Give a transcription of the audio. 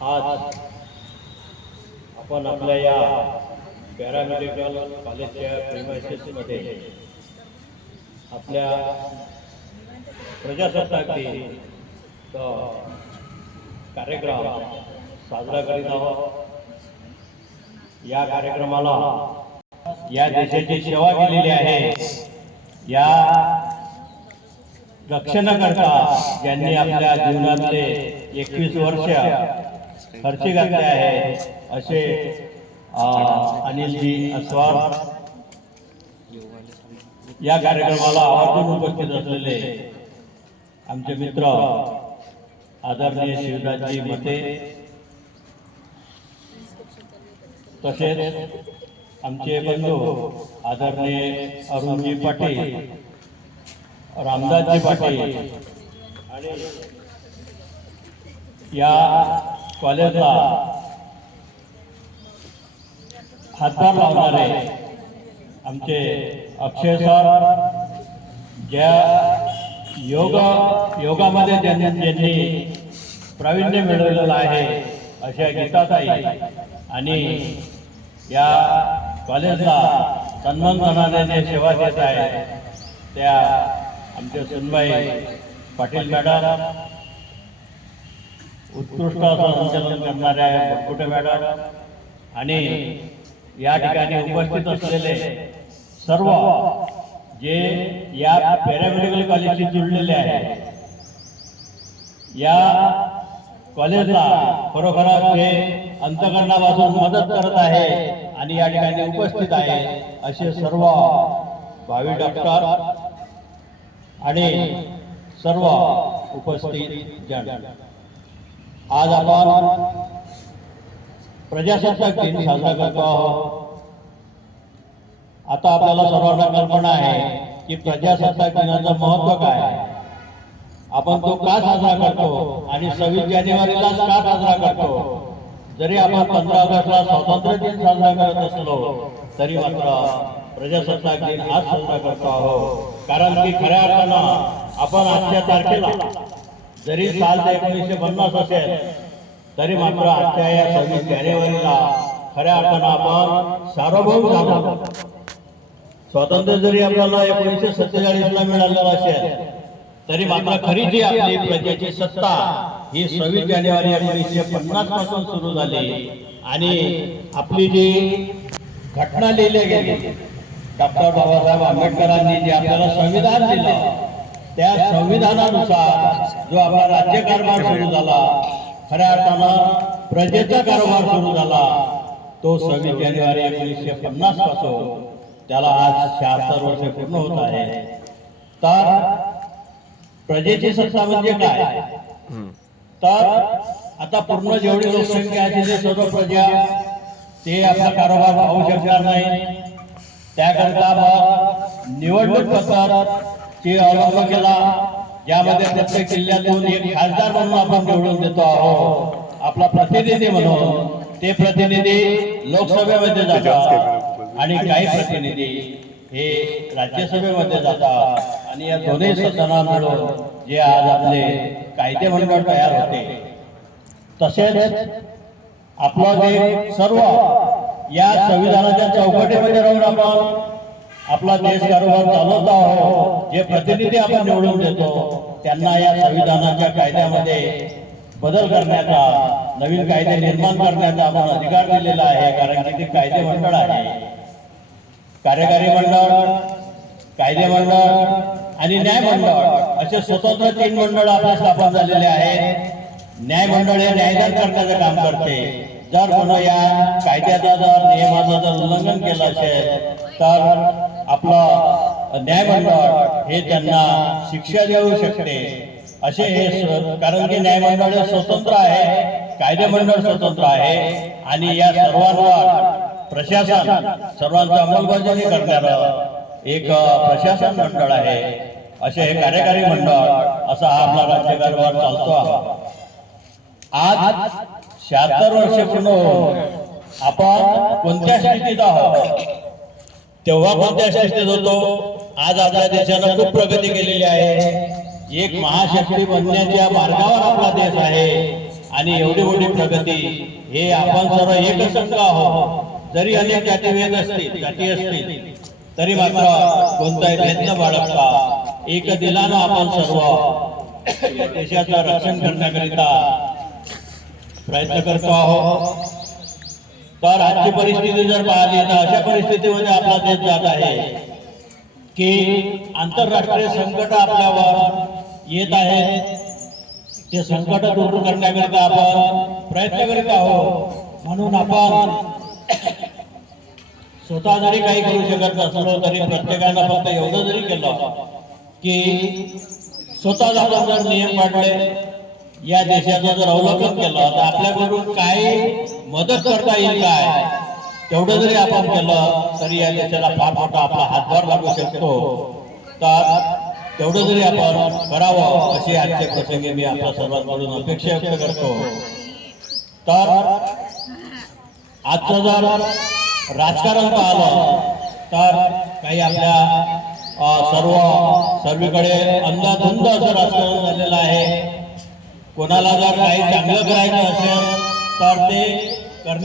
आज आपण आपल्या या पॅरामेडिकल कॉलेजच्या प्रिमायसेसमध्ये आपल्या प्रजासत्ताक दिन कार्यक्रम साजरा करीत आहोत. या कार्यक्रमाला या देशाची सेवा केलेली आहे. या रक्षणाकरता ज्यांनी आपल्या जीवनातले एकवीस वर्ष खर्ची घातले आहे. असे अनिलजी अस्वार या कार्यक्रमाला आवर्जून उपस्थित असलेले आमचे मित्र आदरणीय शिवराजजी मते तसेच आमचे बंधू आदरणीय अरुणजी पाटील रामदासजी पाटील आणि या कॉलेजला हातभार लावणारे आमचे अक्षय सर ज्या योग योगामध्ये ज्यांनी ज्यांनी प्रावीण्य मिळवलेलं आहे अशा गीताताई आणि या कॉलेजला सन्मानपणाने जे सेवा देत आहे त्या आमच्या सुनबाई पाटील मॅडम उत्कृष्ट असं संचालन करणाऱ्या मुकुटे मॅडम आणि या ठिकाणी उपस्थित असलेले सर्व जे या पॅरामेडिकल कॉलेजशी जुळलेले आहे या कॉलेजला खरोखरच हे अंतकरणापासून मदत करत आहे आणि या ठिकाणी उपस्थित आहे असे सर्व भावी डॉक्टर आणि सर्व उपस्थित जण. आज आपण प्रजासत्ताक दिन साजरा करतो आहोत. आता आपल्याला सर्वांना कल्पना आहे की प्रजासत्ताक दिनाचं महत्त्व काय आपण तो का साजरा करतो आणि सव्वीस जानेवारीलाच का साजरा करतो? जरी आपण पंधरा ऑगस्टला स्वातंत्र्य दिन साजरा करत असलो तरी मात्र प्रजासत्ताक दिन आज साजरा करतो आहोत. कारण की खऱ्या अर्थानं आपण आजच्या तारखेला जरी साल ते एकोणीसशे पन्नास असेल तरी मात्र आजच्या या सव्वीस जानेवारीला खऱ्या अर्थानं आपण सार्वभौम झालो. स्वातंत्र्य जरी आपल्याला एकोणीसशे सत्तेचाळीसला मिळालेलं असेल तरी मात्र खरी जी आपली प्रजेची सत्ता ही सव्वीस जानेवारी एकोणीसशे पन्नासपासून सुरू झाली. आणि आपली जी घटना लिहिली गेली डॉक्टर बाबासाहेब आंबेडकरांनी जे आपल्याला संविधान दिलं त्या संविधानानुसार जो आपला राज्यकारभार सुरू झाला खऱ्या अर्थानं प्रजेचा कारभार सुरू झाला तो सव्वीस जानेवारी एकोणीसशे पन्नासपासून त्याला आज शहात्तर वर्ष पूर्ण होत आहे. तर प्रजेची सत्ता म्हणजे काय? तर आता पूर्ण जेवढी लोकसंख्या आहे ते सर्व प्रजा ते आपला कारभार पाहू शकणार नाही. त्याकरता मग निवडणूक ते अवलंब केला यामध्ये प्रत्येक जिल्ह्यातून एक खासदार म्हणून आपण निवडून देतो आहोत. आपला प्रतिनिधी म्हणून ते प्रतिनिधी लोकसभेमध्ये जातात आणि काही प्रतिनिधी हे राज्यसभेमध्ये जातात. आणि या दोन्ही सदना मिळून जे आज आपले कायदे मंडळ तयार होते तसेच आपलं जे सर्व या संविधानाच्या चौकटीमध्ये राहून आपण आपला देश कारोबार चालवत आहोत जे प्रतिनिधी आपण निवडून देतो त्यांना या संविधानाच्या कायद्यामध्ये बदल करण्याचा नवीन कायदे निर्माण करण्याचा आपण अधिकार दिलेला आहे कारण की ते कायदे मंडळ आहे. कार्यकारी मंडळ कायदे मंडळ आणि न्याय मंडळ असे स्वतंत्र तीन मंडळ आपल्या स्थापन झालेले आहेत. न्याय मंडळ हे न्यायदान करण्याचं काम करते. जर कोण या कायद्याचा जर नियमाचं जर उल्लंघन केलं असेल तर आपलं न्यायमंडळ हे त्यांना शिक्षा देऊ शकते. असे हे कारण की न्यायमंडळ हे स्वतंत्र आहे कायदे मंडळ स्वतंत्र आहे आणि या सर्वांवर प्रशासन सर्वांचं अंमलबजावणी करणारं एक प्रशासन मंडळ आहे. असे हे कार्यकारी मंडळ असा हा आपला राज्यकारभार चालतो आज शहात्तर वर्ष पूर्ण आपण कोणत्या स्थितीत आहोत? तेव्हा कोणत्या स्थितीत होतो आज आपल्या देशानं खूप प्रगती केलेली आहे. एक महाशक्ती बनण्याच्या मार्गावर आपला देश आहे आणि एवढी मोठी प्रगती हे आपण सर्व एकसंघ आहोत. जरी अनेक जातीभेद असतील जाती असतील तरी मात्र कोणताही भेद न बाळगता एक दिलानं आपण सर्व देशाचं रक्षण करण्याकरिता प्रयत्न करतो आहोत. तर आजची परिस्थिती जर पाहिली तर अशा परिस्थितीमध्ये आपला देश जात आहे की आंतरराष्ट्रीय संकट आपल्यावर येत आहे. ते संकट दूर करण्याकरिता आपण प्रयत्न करीत आहोत. म्हणून आपण स्वतः जरी काही करू शकत नसलो तरी प्रत्येकानं फक्त एवढं जरी केलं की स्वतःच आपण जर नियम पाडले या देशाचं जर अवलोकन केलं तर आपल्याकडून काही मदत करता येईल काय? तेवढं जरी आपण केलं तरी या देशाला फार मोठा आपला हातभार लागू शकतो. तर तेवढं जरी आपण करावं अशी आजच्या प्रसंगी मी आपल्या सर्वांकडून अपेक्षा व्यक्त करतो. तर आजचं जर राजकारण पाहिलं तर काही आपल्या सर्व सर्वीकडे अंधाधुंद असं राजकारण झालेलं आहे. कोणाला जर काही चांगलं करायचं असेल तर ते